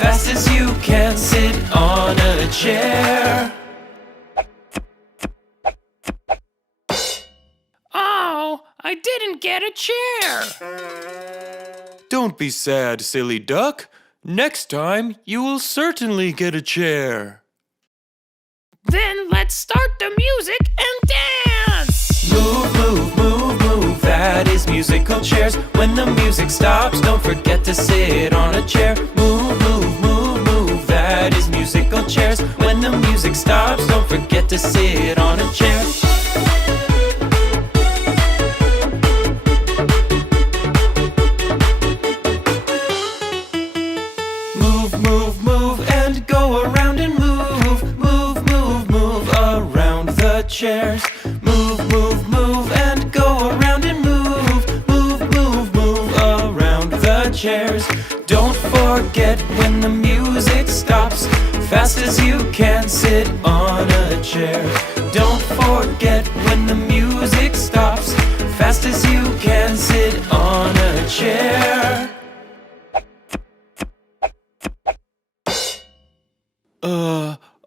fast as you can sit on a chair. Oh, I didn't get a chair. Don't be sad, silly duck. Next time, you will certainly get a chair. Then let's start the music and dance. Move, move, move, move, that is musical chairs. When the music stops, don't forget to sit on a chair. Move, move, move, move, that is musical chairs. When the music stops, don't forget to sit on a chair. Move, move, move, and go around and move. Move, move, move, around the chairs. Move, move, move, and go around and move. Move, move, move, around the chairs. Don't forget when the music stops, fast as you can sit on a chair. Don't forget when the music stops, fast as you can sit on a chair.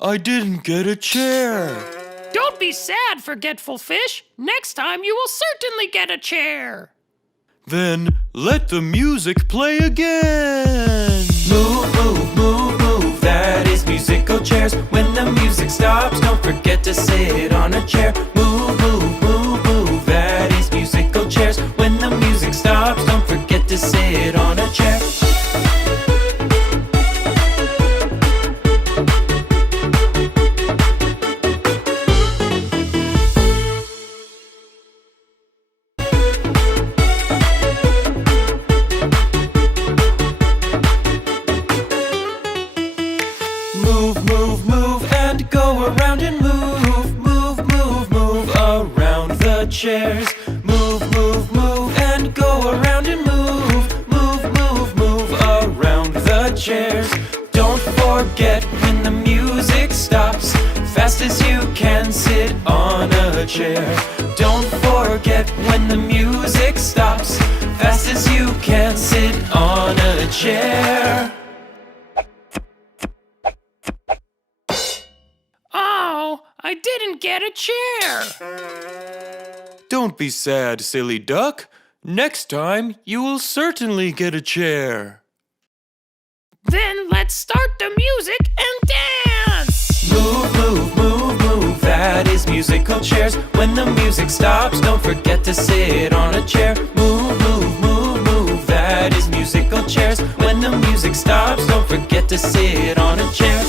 I didn't get a chair. Don't be sad, forgetful fish. Next time you will certainly get a chair. Then let the music play again. Move, move, move, move, that is musical chairs. When the music stops, don't forget to sit on a chair. Move, move, move, move, that is musical chairs. When the music stops, don't forget to sit on a chair. Move, move, move, and go around and move. Move, move, move, around the chairs. Move, move, move, and go around and move. Move, move, move, around the chairs. Don't forget when the music stops, fast as you can sit on a chair. Don't forget when the music stops, fast as you can sit on a chair. Oh, I didn't get a chair. Don't be sad, silly duck. Next time, you will certainly get a chair. Then let's start the music and dance. Move, move, move, move, that is musical chairs. When the music stops, don't forget to sit on a chair. Move, move, move, move, that is musical chairs. When the music stops, don't forget to sit on a chair.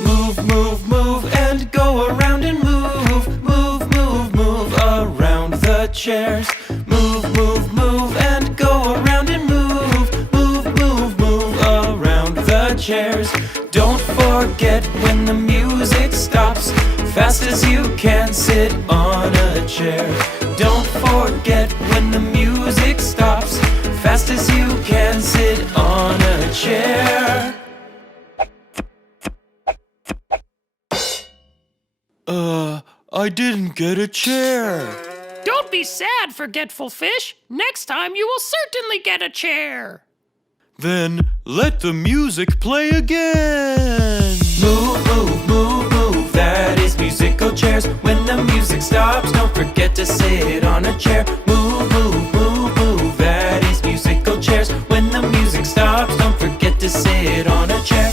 Move, move, move, and go around and move. Move, move, move, around the chairs. Move, move, move, and go around and move. Move, move, move, around the chairs. Don't forget when the music stops, fast as you can sit on a chair. Don't forget when the music stops, fast as you can sit on a chair. I didn't get a chair. Don't be sad, forgetful fish. Next time you will certainly get a chair. Then let the music play again. Move, move, move, move, that is musical chairs. When the music stops, don't forget to sit on a chair. Move, move, move, move, that is musical chairs. When the music stops, don't forget to sit on a chair.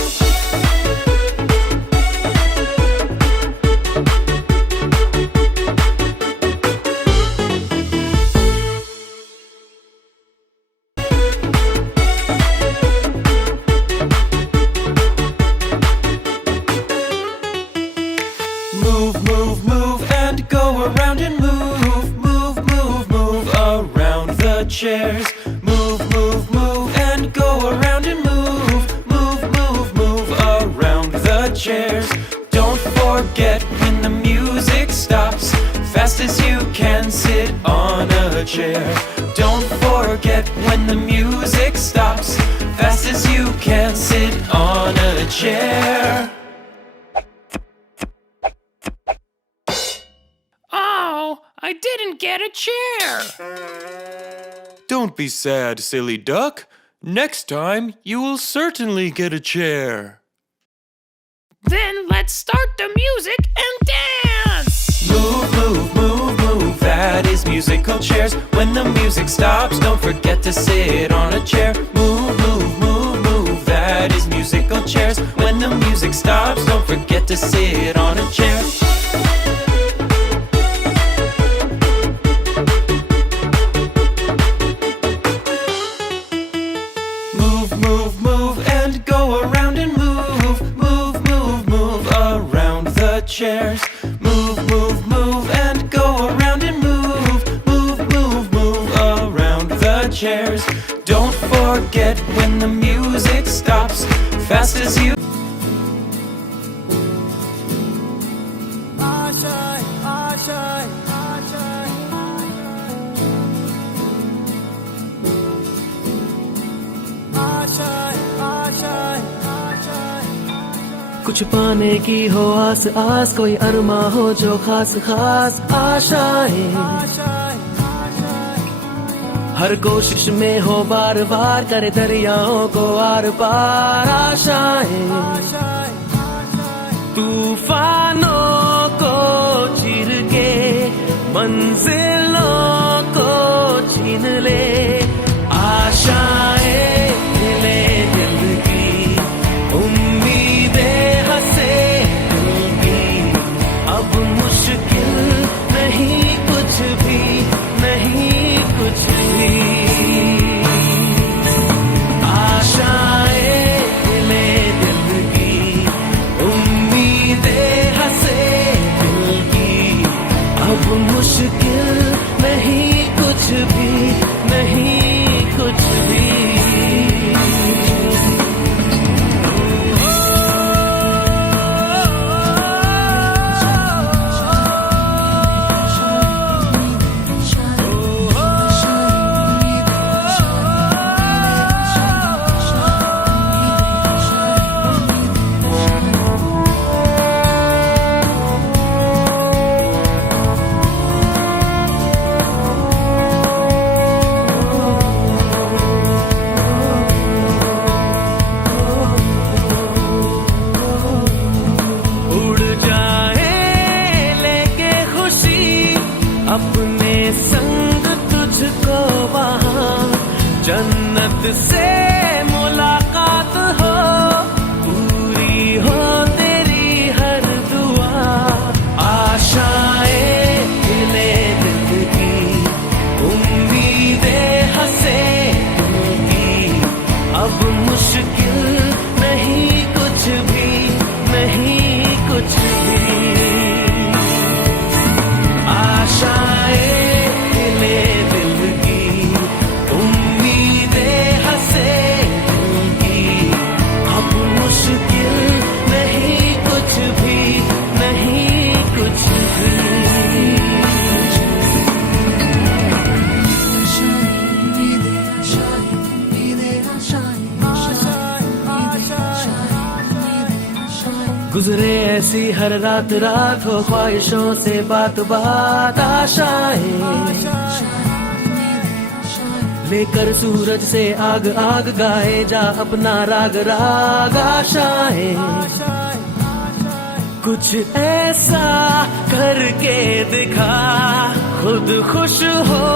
Move, move, move, and go around and move. Move, move, move, around the chairs. Move, move, move, and go around and move. Move, move, move, around the chairs. Don't forget when the music stops, fast as you can sit on a chair. Don't forget when the music stops, fast as you can sit on a chair. Oh, I didn't get a chair. Don't be sad, silly duck. Next time, you will certainly get a chair. Then let's start the music and dance. Move, move, move, move, that is musical chairs. When the music stops, don't forget to sit on a chair. Move, move, move, move, that is musical chairs. When the music stops, don't forget to sit on a chair. Move, move, move, and go around and move. Move, move, move, around the chairs. Move, move, move, and go around and move. Move, move, move, around the chairs. Don't forget when the music stops, fast as you. कुछ पाने की हो आस आस, कोई अरमा हो जो खास खास आशाएं, हर कोशिश में हो बार बार, करे दरियाओं को आर पार आशाएं, तूफानों को चीर के मंजिलों को छीन ले, आशाएं मिले दिल की, उम्मीदें हंसे दिल की, अब मुश्किल नहीं कुछ भी, नहीं कुछ भी, आशाएं मिले दिल की, उम्मीदें हंसे दिल की, अब मुश्किल नहीं कुछ भी, नहीं कुछ भी। अपने संग तुझको वहाँ जन्नत से मुलाकात हो, पूरी हो तेरी हर दुआ, आशाएं मिले दिल की, उम्मीदें हंसे दिल की, अब मुश्किल नहीं कुछ भी, नहीं कुछ भी, आशाएं मिले दिल की, उम्मीदें हंसे दिल की, अब मुश्किल नहीं कुछ भी, नहीं कुछ भी। गुजरे ऐसी हर रात रात, हो ख्वाहिशों से बात बात, आशाएं लेकर सूरज से आग आग, गाए जा अपना राग राग, आशाएं कुछ ऐसा करके दिखा, खुद खुश हो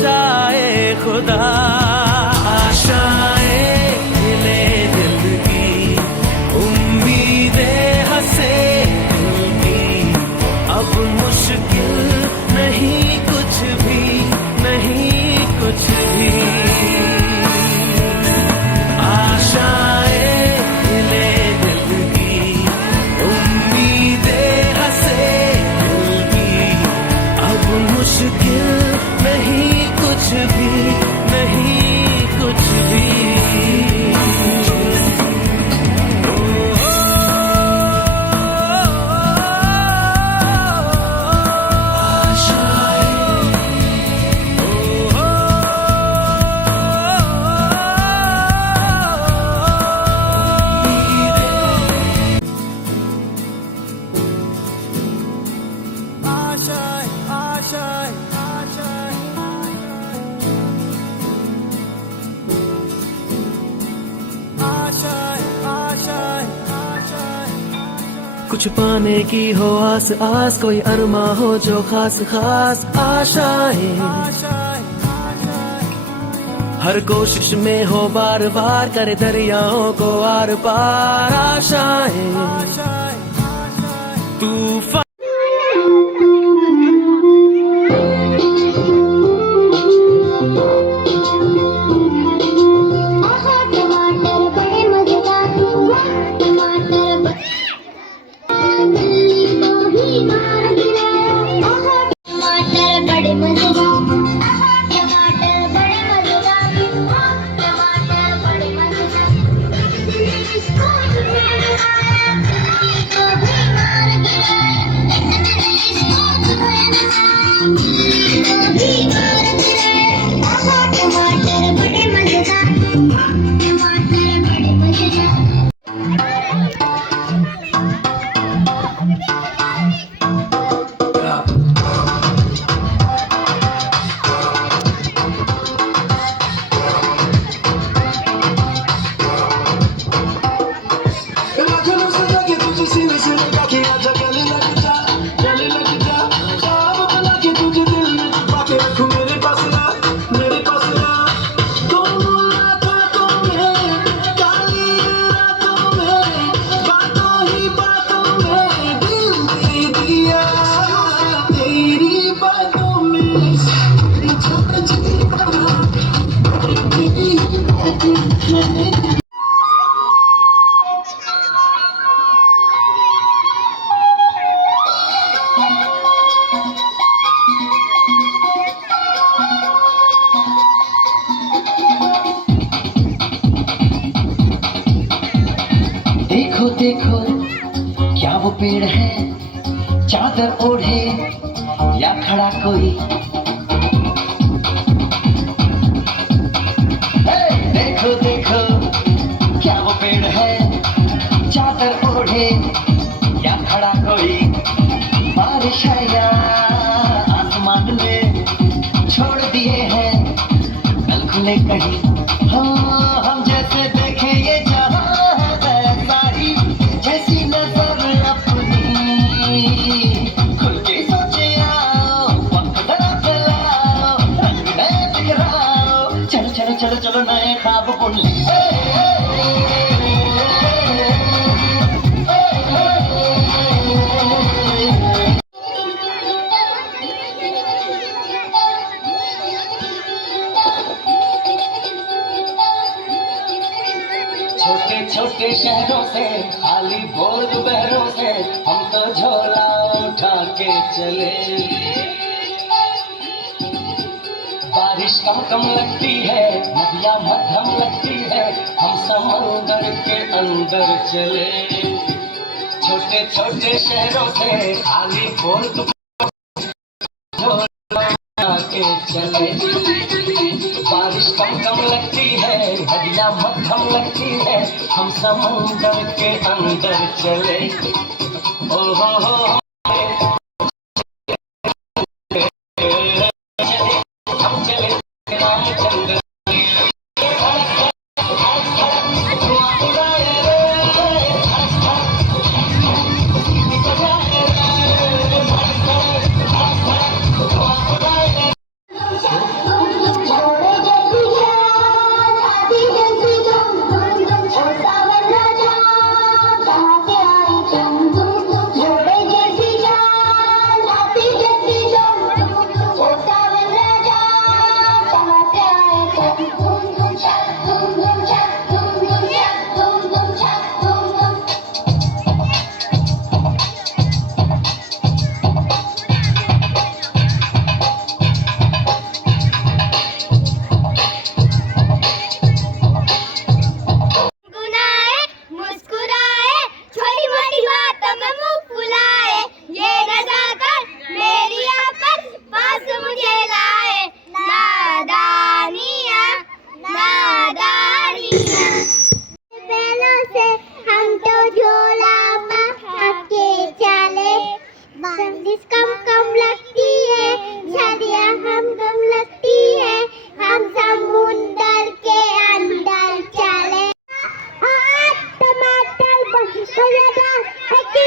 जाए खुदा, आशाएं मिले दिल की, उम्मीदें हंसे दिल की, अब मुश्किल नहीं कुछ भी, नहीं कुछ भी, आशाएं मिले दिल की, उम्मीदें हंसे दिल की, अब मुश्किल नहीं कुछ भी, नहीं कुछ भी। आशाएं कुछ पाने की हो आस आस, कोई अरमा हो जो खास खास आशाएं, हर कोशिश में हो बार बार, करे दरियाओं को आर पार आशाएं, तूफान देखो देखो क्या वो पेड़ है, चादर ओढ़े या खड़ा कोई। देखो देखो क्या वो पेड़ है, चादर ओढ़े या खड़ा कोई। बारिश है या आसमान में छोड़ दिए हैं नल खुले कहीं। हाँ हम जैसे देखें ये जहां जैसी नजर अपनी, खुल के सोचे आओ, वक्त जरा फैलाओ, रंग नए बिखराओ, चलो चलो चलो चलो नए ख्वाब बुन ले। छोटे छोटे शहरों से, खाली बोल दोपहरों से, हम तो झोला उठा के चले। बारिश कम कम लगती है, नदियां मध्यम लगती है, हम समंदर के अंदर चले। छोटे छोटे शहरों से, खाली बोल झोला के चले। बारिश कम कम लगती है, नदियां मध्यम लगती है, हम समुंदर के अंदर चले। ओ हो हम चले रामचंद्र।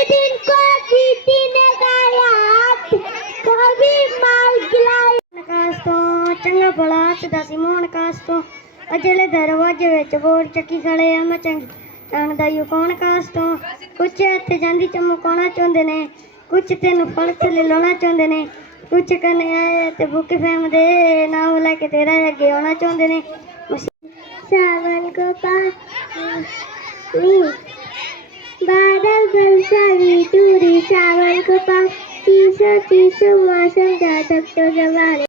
दिन कभी मार गिलाई नकास तो चंगा भला हसदा सी मोहन कास तो अजले दरवाजे विच बोर चक्की खड़े आ मैं जाणदा यू कौन कास तो कुछ इत्थे जांदी चमकाउणा चाहुंदे ने कुछ तेनू फल थल्ले लाउणा चाहुंदे ने कुछ करने आए ते बुके फैम दे नाम लेके तेरा अगे आउणा चाहुंदे ने सावन को बादल बरसावी टूरी सावन को तीसो मौसम जा तक तो जवान